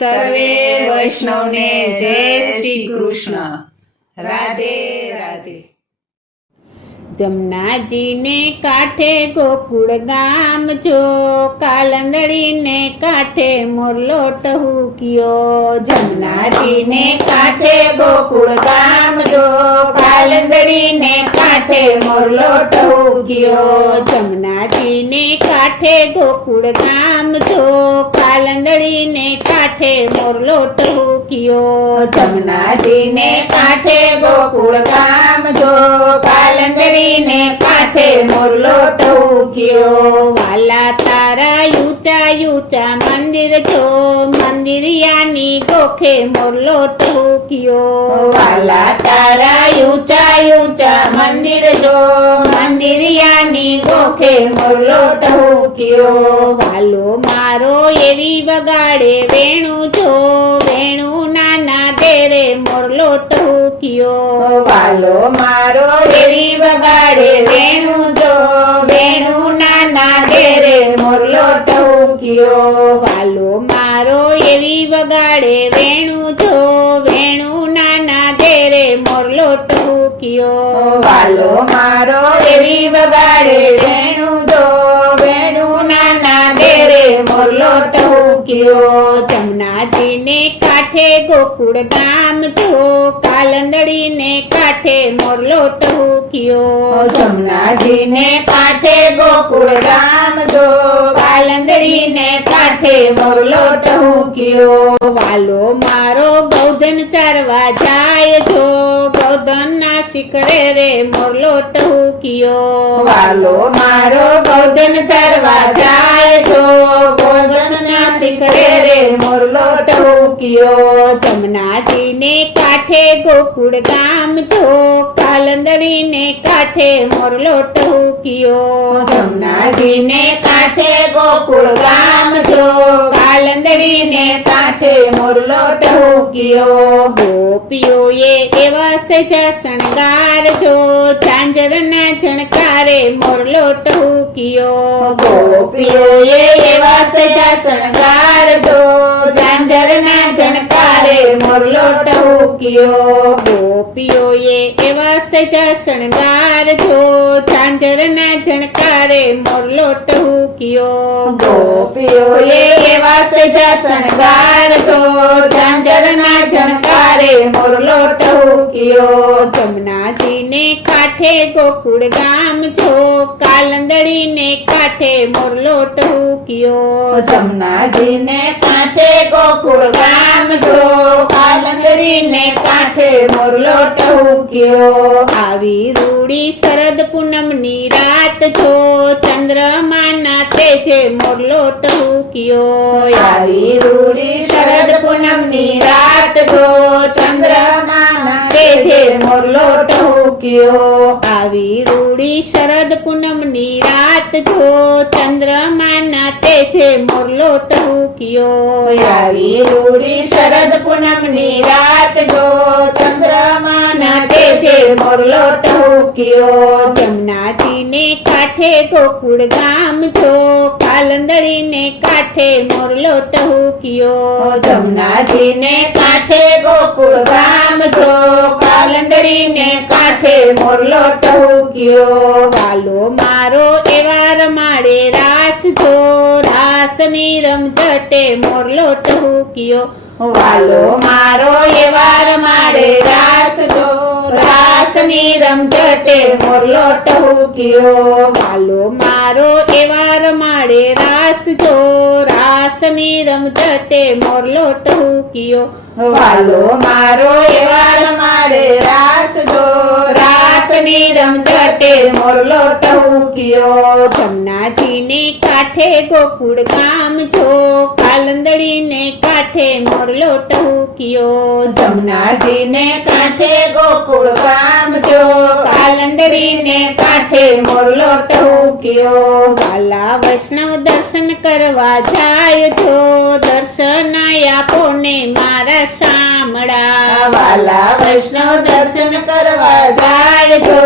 સર્વે વૈષ્ણવને જય શ્રી કૃષ્ણ. રાધે રાધે. જમનાજીને કાંઠે ગોકુળ ગામ જો, કાલંદરીને કાંઠે મોરલો ટહુક્યો. જમનાજીને કાંઠે ગોકુળ ગામ જો, કાલંદરીને કાંઠે મોરલો ટહુક્યો. જમનાજીને કાંઠે ગોકુળ ગામ જો, કાલંદરીને કાંઠે મોરલો ટહુક્યો. જમનાજીને કાંઠે ગોકુળ ગામ જો, કાલંદરીને કાંઠે મોરલો ટહુક્યો. વાલા તારા ઊંચા ઊંચા મંદિર જો, મંદિરિયાની ગોખે મોરલો ટહુક્યો. વાલા તારા ઊંચા ઊંચા મંદિર જો, મંદિરિયાની ગોખે મોરલો ટહુક્યો. વાલો મારો એવી વગાડે વેણું જો, વેણું નાના દેરે મોરલો ટહુક્યો. વાલો મારો એવી વગાડે વેણું જો, વેણું નાના ઘેરે મોરલો ટહુક્યો. વાલો મારો એવી વગાડે વેણું જો, વેણું નાના દેરે મોરલો ટહુક્યો. વાલો મારો એવી વગાડે વેણું જો, વેણું નાના ઘેરે મોરલો ટહુક્યો. જમનાજીને કાંઠે ગોકુળ ગામ જો, કાલંદરીને કાંઠે મોરલો ટહુક્યો. જમનાજીને કાંઠે ગોકુળ ગામ જો, કાલંદરીને કાંઠે મોરલો ટહુક્યો. વાલો મારો ગૌધન ચારવા જાય જો, ગૌધનના શિખરે રે મોરલો ટહુક્યો. વાલો મારો ગૌધન સરવા જાય જો, ગૌધનના શિખરે રે મોરલો ટહુક્યો. જમનાજીને કાંઠે ગોકુળ ગામ જો, કાલંદરીને કાંઠે મોરલો ટહુક્યો. જમનાજીને કાંઠે ગોકુળ ગામ જો, કાલંદરીને કાંઠે મોરલો ટહુક્યો. ગોપીઓએ એવા સજા શણગાર જો, ઝાંઝરના ઝણકારે મોરલો ટહુક્યો. ગોપીઓએ એવા સજા શણગાર જો, ઝાંઝરના ઝણકારે મોરલો ટહુક્યો. ગોપીઓએ એવા સજા શણગાર જો, ઝાંઝરના ઝણકારે મોરલો ટહુક્યો. ગોપીઓએ એવા સજા શણગાર જો, ઝાંઝરના ઝણકારે મોરલો ટહુક્યો. જમનાજીને કાંઠે ગોકુળ ગામ જો, કાલંદરીને કાંઠે મોરલો ટહુક્યો. જમનાજીને કાંઠે ગોકુળ ગામ જો, કાલંદરીને કાંઠે મોરલો ટહુક્યો. આવી રૂડી શરદ પૂનમની રાત જો, ચંદ્રમાના તેજે મોરલો ટહુક્યો. આવી રૂડી શરદ પૂનમની રાત જો, ચંદ્રમાના તેજે મોરલો ટહુક્યો. આવી રૂડી શરદ પૂનમની રાત જો, ચંદ્રમાના તેજે મોરલો ટહુક્યો. આવી રૂડી શરદ પૂનમની રાત જો, ચંદ્રમાના તેજે મોરલો ટહુક્યો. જમનાજીને કાંઠે ગોકુળ ગામ જો, કાલંદરીને કાંઠે મોરલો ટહુક્યો. જમનાજીને કાંઠે ગોકુળ ગામ જો, કાલંદરીને કાંઠે મોરલો ટહુક્યો. વાલો મારો એવા રમાડે રાસ જો, રાસની રમઝટે મોરલો ટહુક્યો. વાલો મારો એવા રમાડે રાસ જો, રાસની રમઝટે મોરલો ટહુક્યો. વાલો મારો એવા રમાડે રાસ જો, રાસની રમઝટે મોરલો ટહુક્યો. વાલો મારો એવા રમાડે રાસ જો, રાસની રમઝટે મોરલો ટહુક્યો. જમનાજીને કાંઠે ગોકુળ ગામ જો, કાલંદરીને કાંઠે મોરલો ટહુક્યો. જમનાજીને કાંઠે ગોકુળ ગામ જો, કાલંદરીને કાંઠે મોરલો ટહુક્યો. વાલા વૈષ્ણવ દર્શન કરવા જાય જો, દર્શન આપો ને મારા શામળા. વાલા વૈષ્ણવ દર્શન કરવા જાય જો,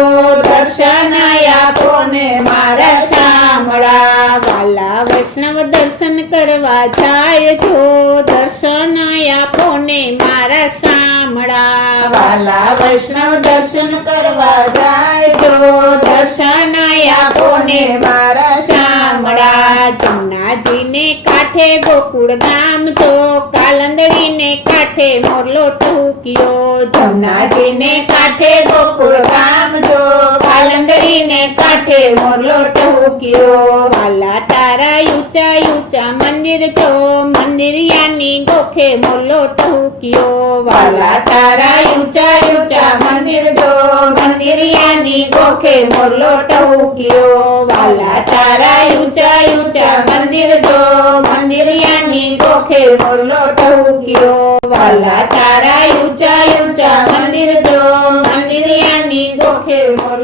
દર્શન આપો ને મારા શામળા. વાલા વૈષ્ણવ વૈષ્ણવ દર્શન કરવા જાય જો દર્શન આપો ને મારા શામળા વાલા વૈષ્ણવ દર્શન કરવા જાય જો દર્શન આપો ને મારા શામળા જમનાજીને કાંઠે ગોકુળ ગામ જો કાલંદરીને કાંઠે મોરલો ટૂક્યો જમનાજીને કાંઠે ગોકુળ ગામ જો કાલંદરીને કાંઠે મોરલો ટહુક્યો વાલા તારા ઊંચા ઊંચા મંદિર જો મંદિરિયાની ગોખે મોરલો ટહુક્યો વાલા તારા ઊંચા ઊંચા મંદિર જો મંદિરિયાની ગોખે મોરલો ટહુક્યો વાલા તારા ઊંચા ઊંચા મંદિર જો મંદિરિયાની ગોખે મોરલો ટહુક્યો વાલા તારા ઊંચા ઊંચા મંદિર જો મંદિરિયાની ગોખે મોરલો